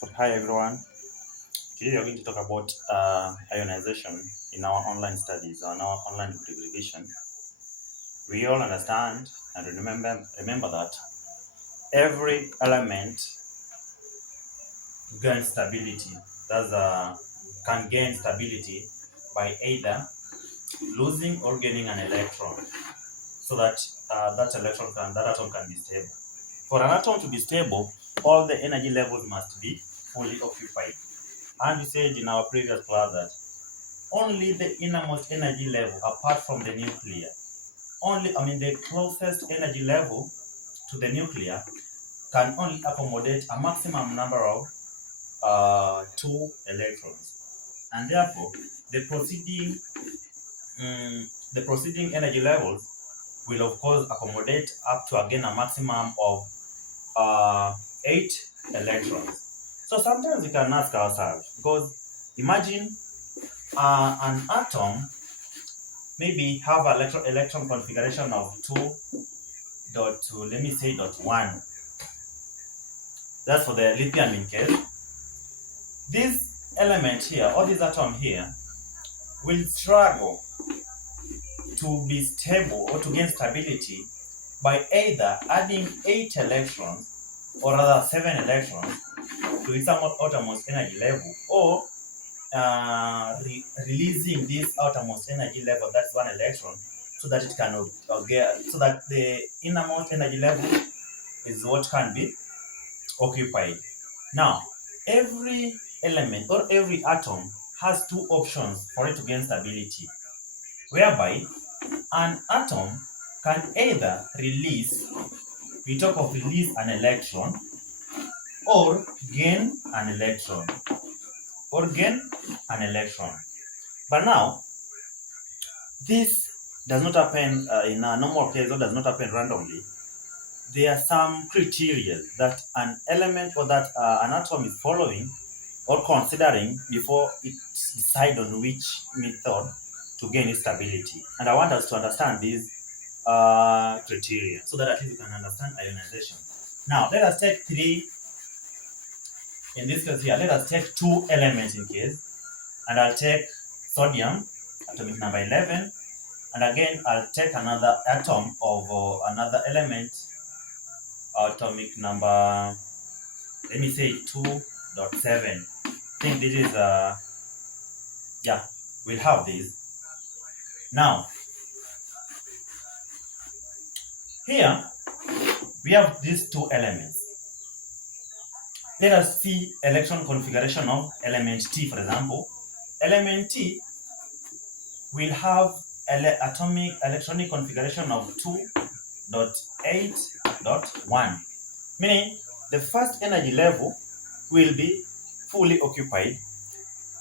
So hi everyone. Today we are going to talk about ionization in our online studies, on our online revision. We all understand and remember that every element gains stability. That's can gain stability by either losing or gaining an electron, so that that atom can be stable. For an atom to be stable, all the energy levels must be fully occupied. And we said in our previous class that only the innermost energy level apart from the nuclear, the closest energy level to the nuclear can only accommodate a maximum number of two electrons. And therefore, the proceeding the proceeding energy levels will of course accommodate up to again a maximum of 8 electrons. So sometimes we can ask ourselves, because imagine an atom maybe have electron configuration of 2.2, let me say dot 1. That's for the lithium in case. This element here, or this atom here, will struggle to be stable or to gain stability by either adding 8 electrons or rather 7 electrons to its outermost energy level, or releasing this outermost energy level, that's 1 electron, so that it can so that the innermost energy level is what can be occupied. Now, every element or every atom has two options for it to gain stability, whereby an atom can either release, we talk of release an electron, or gain an electron, or gain an electron. But now, this does not happen in a normal case, or does not happen randomly. There are some criteria that an element or that an atom is following or considering before it decides on which method to gain its stability. And I want us to understand these criteria so that at least we can understand ionization. Now, let us take three. In this case here, let us take two elements in case, and I'll take sodium, atomic number 11, and again I'll take another atom of another element, atomic number, let me say 2.7. I think this is yeah, we'll have this. Now, here we have these two elements. Let us see electron configuration of element T, for example. Element T will have atomic electronic configuration of 2.8.1, meaning the first energy level will be fully occupied.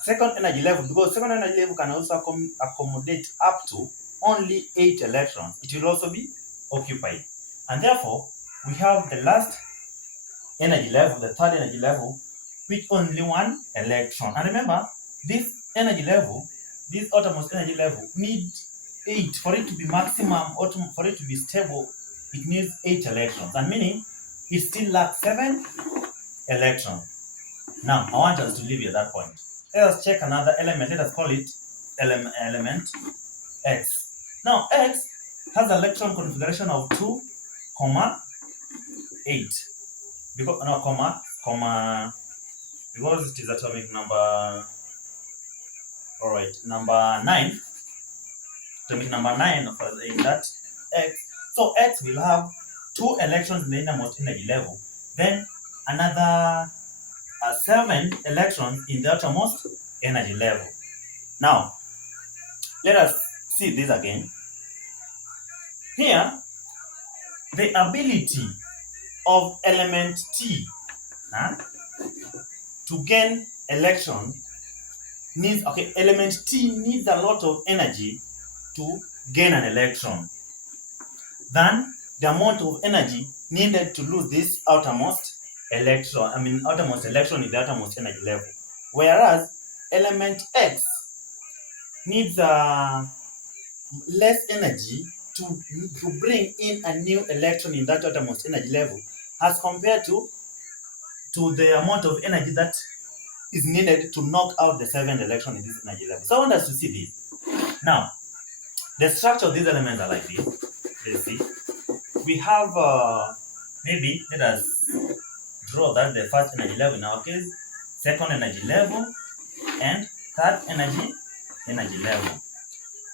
Second energy level, because second energy level can also accommodate up to only 8 electrons, it will also be occupied. And therefore, we have the last energy level, the third energy level, with only 1 electron. And remember, this energy level, this outermost energy level, needs 8 for it to be maximum, or for it to be stable. It needs 8 electrons, and meaning it still lacks 7 electrons. Now, I want us to leave at that point. Let us check another element. Let us call it element X. Now, X has electron configuration of 2,8. Because because it is atomic number, all right, number 9, atomic number 9 in that X. So X will have 2 electrons in the innermost energy level, then another 7 electrons in the outermost energy level. Now, let us see this again. Here, the ability of element T to gain electron needs, element T needs a lot of energy to gain an electron than the amount of energy needed to lose this outermost electron in the outermost energy level. Whereas element X needs less energy to bring in a new electron in that outermost energy level as compared to to the amount of energy that is needed to knock out the 7th electron in this energy level. So I want us to see this. Now, the structure of these elements are like this. Let's see. We have, maybe, let us draw that the first energy level in our case, second energy level, and third energy level.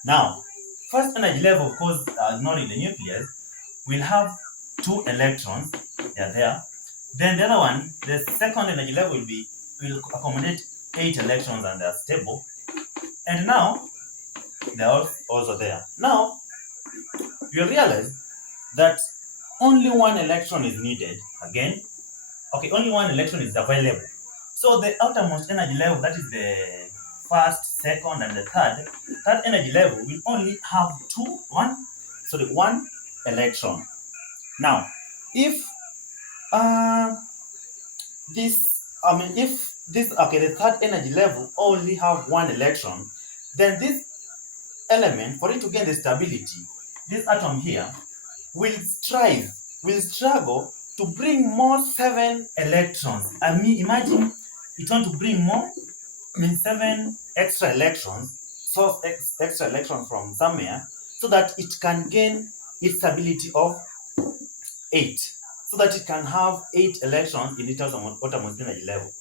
Now, first energy level, of course, ignoring the nucleus, will have 2 electrons. They are there. Then the other one, the second energy level will accommodate 8 electrons and they are stable. And now they are also there. Now you realize that only 1 electron is needed. Again, okay, only 1 electron is available. So the outermost energy level, that is the first, second, and the third energy level will only have 1 electron. Now, if the third energy level only have 1 electron, then this element, for it to gain the stability, this atom here will struggle to bring more 7 electrons. I mean, imagine it want to bring more, 7 extra electrons, source extra electrons from somewhere, so that it can gain its stability of 8, so that it can have 8 electrons in its outermost energy level.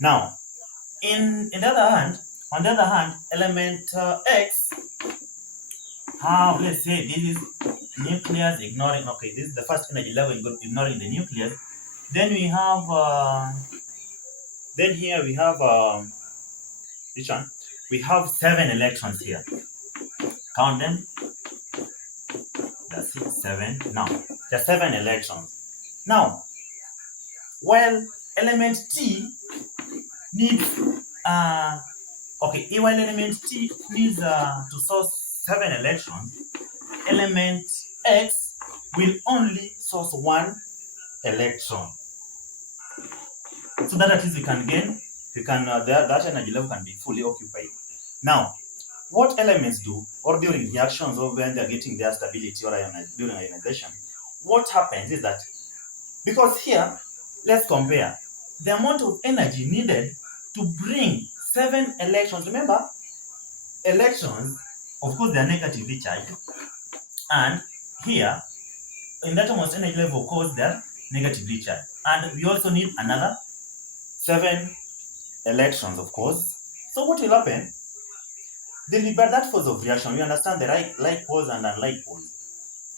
Now, on the other hand, element X, let's say this is nucleus ignoring, okay, this is the first energy level ignoring the nucleus. Then we have, then here we have, which one? We have 7 electrons here. Count them. That's it, 7. Now, there are 7 electrons. Now, while element T needs, while element T needs to source 7 electrons, element X will only source 1 electron. So that at least that energy level can be fully occupied. Now, what elements do, or during reactions, or when they're getting their stability, or during ionization, what happens is that, because here, let's compare the amount of energy needed to bring 7 electrons. Remember, electrons, of course, they are negatively charged, and here, in the outermost energy level, of course, they are negatively charged, and we also need another 7 electrons, of course. So what will happen? By that force of reaction, we understand the like poles and unlike poles,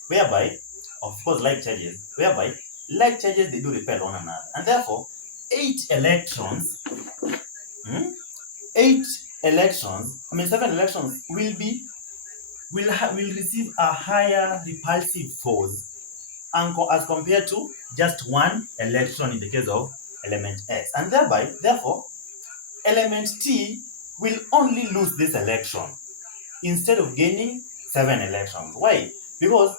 whereby, of course, like charges, they do repel one another, and therefore 8 electrons, 7 electrons will receive a higher repulsive force as compared to just 1 electron in the case of element X, and therefore element T will only lose this electron instead of gaining 7 electrons. Why? Because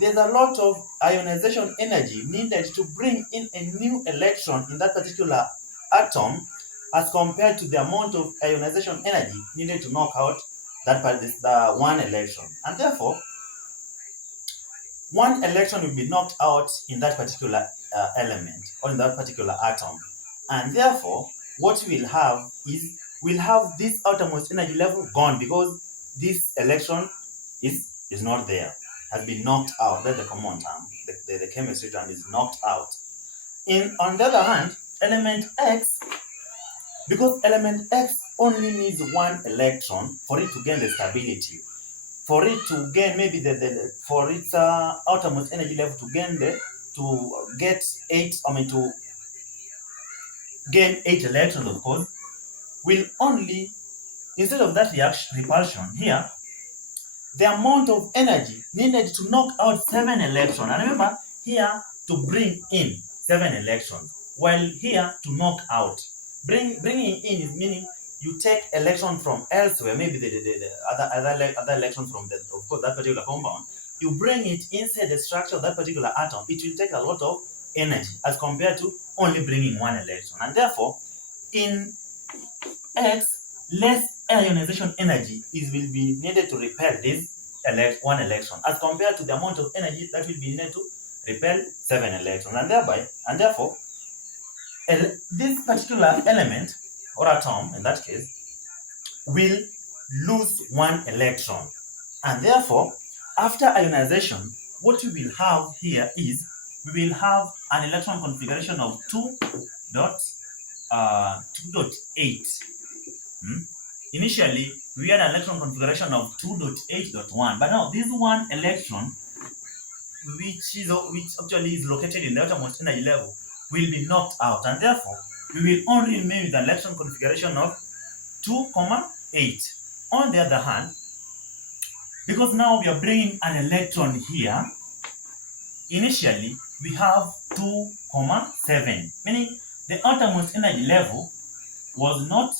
there's a lot of ionization energy needed to bring in a new electron in that particular atom as compared to the amount of ionization energy needed to knock out the 1 electron. And therefore, 1 electron will be knocked out in that particular element or in that particular atom. And therefore, what we'll have is this outermost energy level gone, because this electron is not there, has been knocked out. That's the common term. The chemistry term is knocked out. On the other hand, element X, because element X only needs 1 electron for it to gain the stability, for it to gain maybe for its outermost energy level to gain 8 electrons, of course, will only, instead of that repulsion here, the amount of energy needed to knock out 7 electrons. And remember, here to bring in 7 electrons, while here to knock out. Bringing in is meaning you take electron from elsewhere, maybe the other electron from of course, that particular compound. You bring it inside the structure of that particular atom. It will take a lot of energy as compared to only bringing 1 electron. And therefore, in X, less ionization energy will be needed to repel this 1 electron as compared to the amount of energy that will be needed to repel 7 electrons. And therefore, this particular element or atom in that case will lose one electron, and therefore after ionization what we will have here is we will have an electron configuration of 2.8. Initially we had an electron configuration of 2.8.1, but now this one electron which actually is located in the outermost energy level will be knocked out, and therefore we will only remain with an electron configuration of 2.8. On the other hand, because now we are bringing an electron here, initially we have 2.7, meaning the outermost energy level was not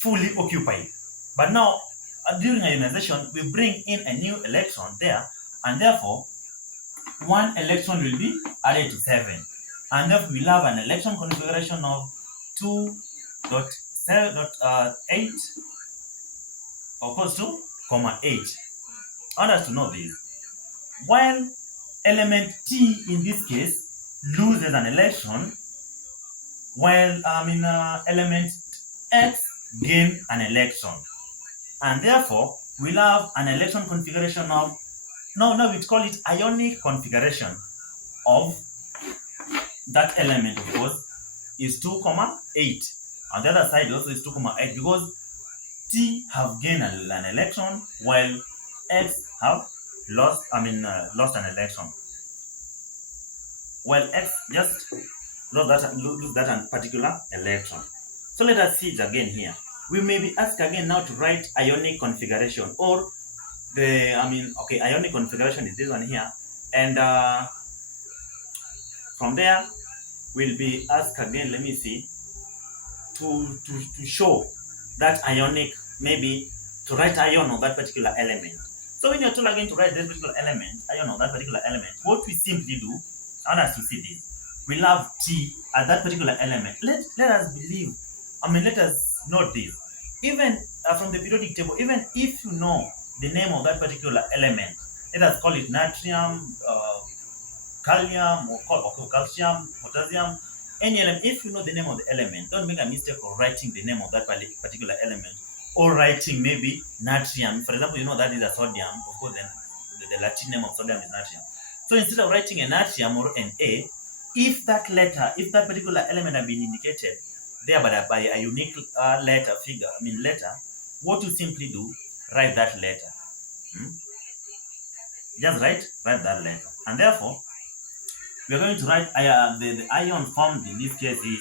fully occupied. But now during ionization we bring in a new electron there, and therefore one electron will be added to 7, and therefore we'll have an electron configuration of 2.7.8 equals to 8. I want us to know this. While element T in this case loses an electron, while element X gain an electron, and therefore we'll have an electron configuration of now we call it ionic configuration of that element, of course, is 2.8. On the other side also is 2.8 because T have gained an electron while X have lost an electron. While X just lose that particular electron. So let us see it again here. We may be asked again now to write ionic configuration, or ionic configuration is this one here, and from there we'll be asked again, let me see, to show that ionic, maybe to write ion of that particular element. So when you're told again to write this particular element, ion of that particular element, what we simply do, I want us to see this, we'll have T as that particular element. Let us note this. Even from the periodic table, even if you know the name of that particular element, let us call it natrium, calcium, or calcium, potassium, any element. If you know the name of the element, don't make a mistake of writing the name of that particular element, or writing maybe natrium. For example, you know that is a sodium. Of course, then the Latin name of sodium is natrium. So instead of writing a natrium or an A, if that particular element have been indicated there by a unique letter, what you simply do, write that letter. Just write that letter, and therefore we are going to write the ion formed in this case is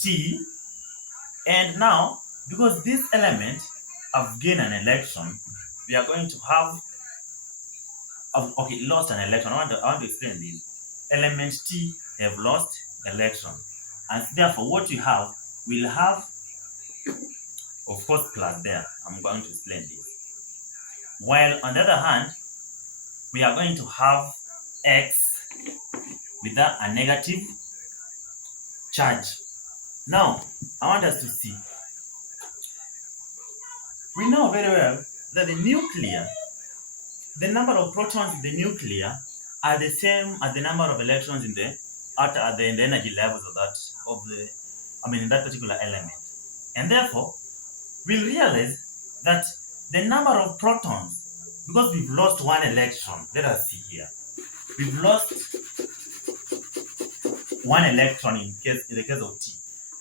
T. And now, because this element have gained an electron, we are going to have lost an electron. I want to explain this. Element T have lost electron, and therefore what we have, we'll have, of course, plus there. I'm going to explain this. While on the other hand, we are going to have X with a negative charge. Now, I want us to see. We know very well that the nuclear, the number of protons in the nuclear are the same as the number of electrons in the energy levels in that particular element. And therefore, we'll realize that the number of protons, because we've lost one electron, let us see here. We've lost one electron in the case of T.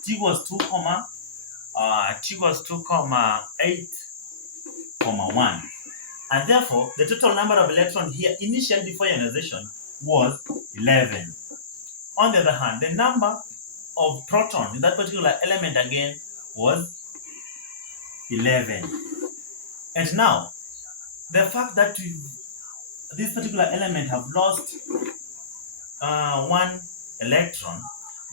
T was 2.8.1. And therefore, the total number of electrons here initially before ionization was 11. On the other hand, the number of protons in that particular element again was 11. And now, the fact that this particular element have lost one electron,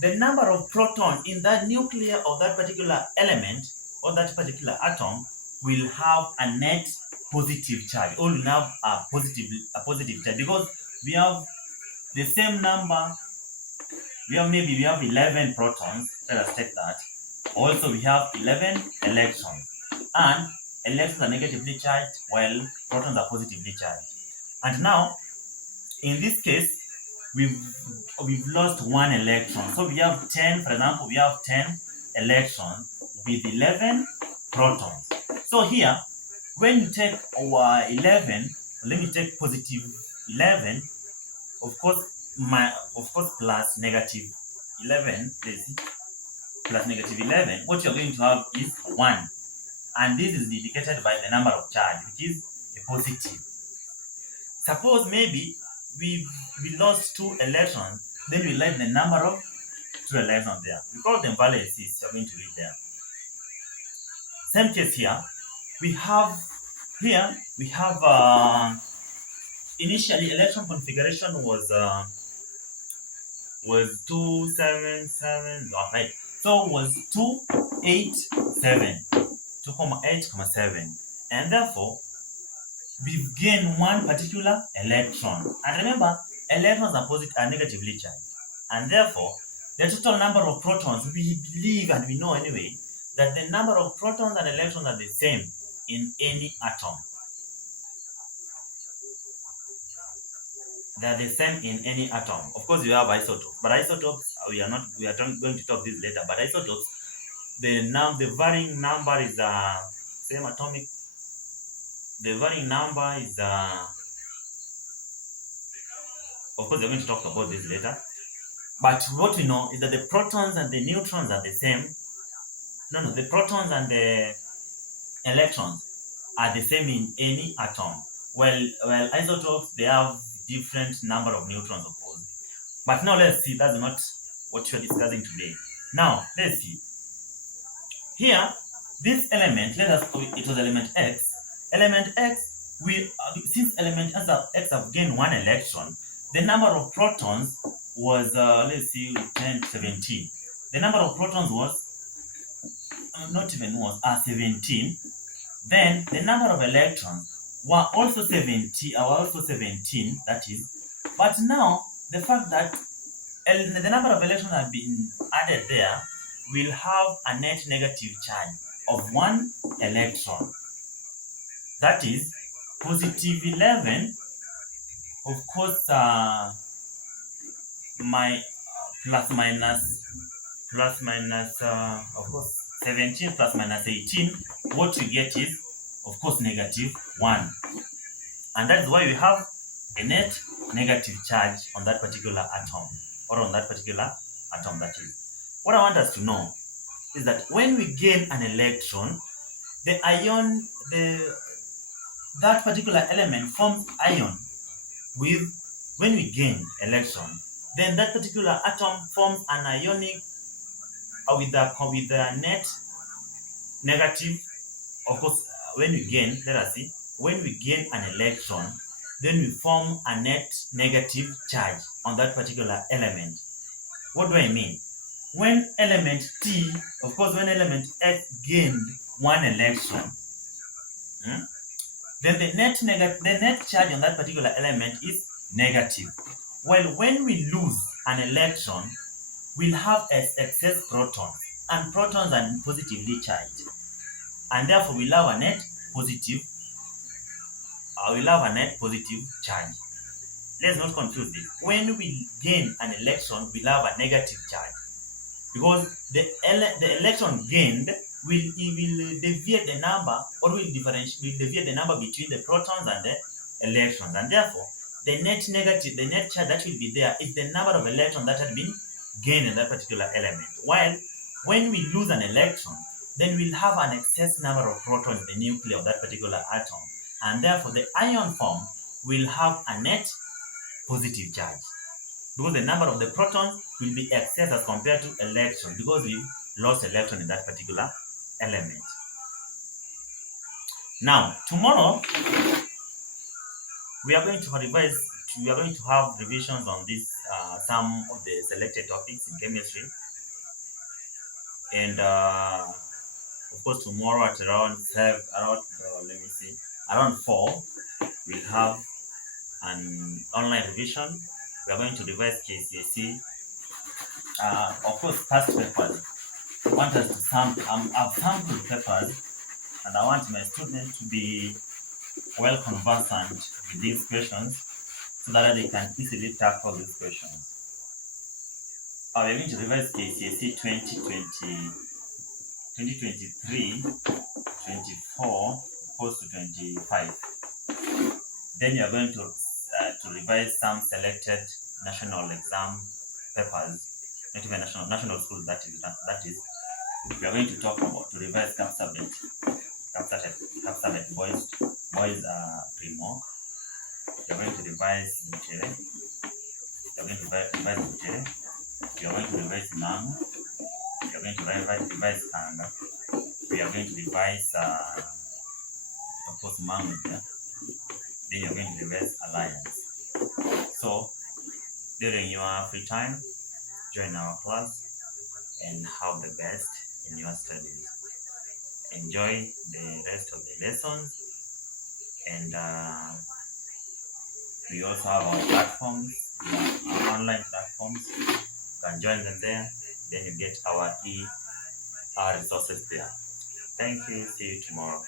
the number of protons in that nucleus of that particular element or that particular atom will have a net positive charge, or will have a positive charge, because we have the same number. We have 11 protons. Let us take that. Also, we have 11 electrons, and electrons are negatively charged while protons are positively charged. And now, in this case, we've lost one electron. So we have 10, for example, we have 10 electrons with 11 protons. So here, when you take our 11, let me take positive 11, of course, plus negative 11, plus negative 11, what you're going to have is 1. And this is indicated by the number of charge, which is a positive. Suppose maybe we lost 2 electrons, then we left the number of 2 electrons there. We call them valences, you're going to read there. Same case here. We have initially electron configuration was 277, right? So it was 287, 2,8,7, and therefore we've gained one particular electron. And remember, electrons are negatively charged, and therefore the total number of protons, we believe and we know anyway that the number of protons and electrons are the same in any atom. They are the same in any atom. Of course, you have isotopes, but isotopes we are going to talk this later. But isotopes, the varying number is same atomic. The varying number is of course, we are going to talk about this later. But what we know is that the protons and the neutrons are the same. No, the protons and the electrons are the same in any atom. Well, isotopes, they have different number of neutrons, of course. But now let's see, that's not what we're discussing today. Now, let's see. Here, this element, it was element X. Element X, since element X have gained 1 electron, the number of protons was, 17. The number of protons was, 17. Then the number of electrons were also 17, that is. But now, the fact that the number of electrons have been added there will have a net negative charge of 1 electron. That is positive 11, of course, of course, 17 plus minus 18, what you get is, of course, negative 1. And that's why we have a net negative charge on that particular atom, or on that particular atom, that is. What I want us to know is that when we gain an electron, that particular element forms ion when we gain electron, then that particular atom forms an ionic with the net negative. Of course, when we gain an electron, then we form a net negative charge on that particular element. What do I mean? When element T, of course, when element X gained 1 electron, then the net charge on that particular element is negative. Well, when we lose an electron, we'll have excess protons, and protons are positively charged, and therefore we'll have a net positive charge. Let's not confuse this. When we gain an electron, we'll have a negative charge, because the electron gained will deviate the number, or will deviate the number between the protons and the electrons, and therefore the net charge that will be there is the number of electrons that had been gained in that particular element. While when we lose an electron, then we'll have an excess number of protons in the nucleus of that particular atom, and therefore the ion form will have a net positive charge, because the number of the protons will be excess as compared to electron, because we lost electron in that particular element. Now, tomorrow we are going to have revisions on this, some of the selected topics in chemistry, and of course tomorrow at around 4, we'll have an online revision. We are going to revise KCSE, of course, past papers. I want us to sample. I've sampled papers, and I want my students to be well conversant with these questions, so that they can easily tackle these questions. We're going to revise KCSE 2023, 24, opposed to 25. Then you're going to revise some selected national exam papers, not even national schools, that is. We are going to talk about to revise Kapsabet boys pre-mock. You're going to revise Butere. You're going to revise Butere. You're going to revise Mangu. You're going to revise Kanga. We are going to revise of course Mangu. Yeah? Then you're going to revise Alliance. So during your free time, join our class and have the best in your studies. Enjoy the rest of the lessons, and we also have our platforms, our online platforms. You can join them there, then you get our resources there. Thank you. See you tomorrow.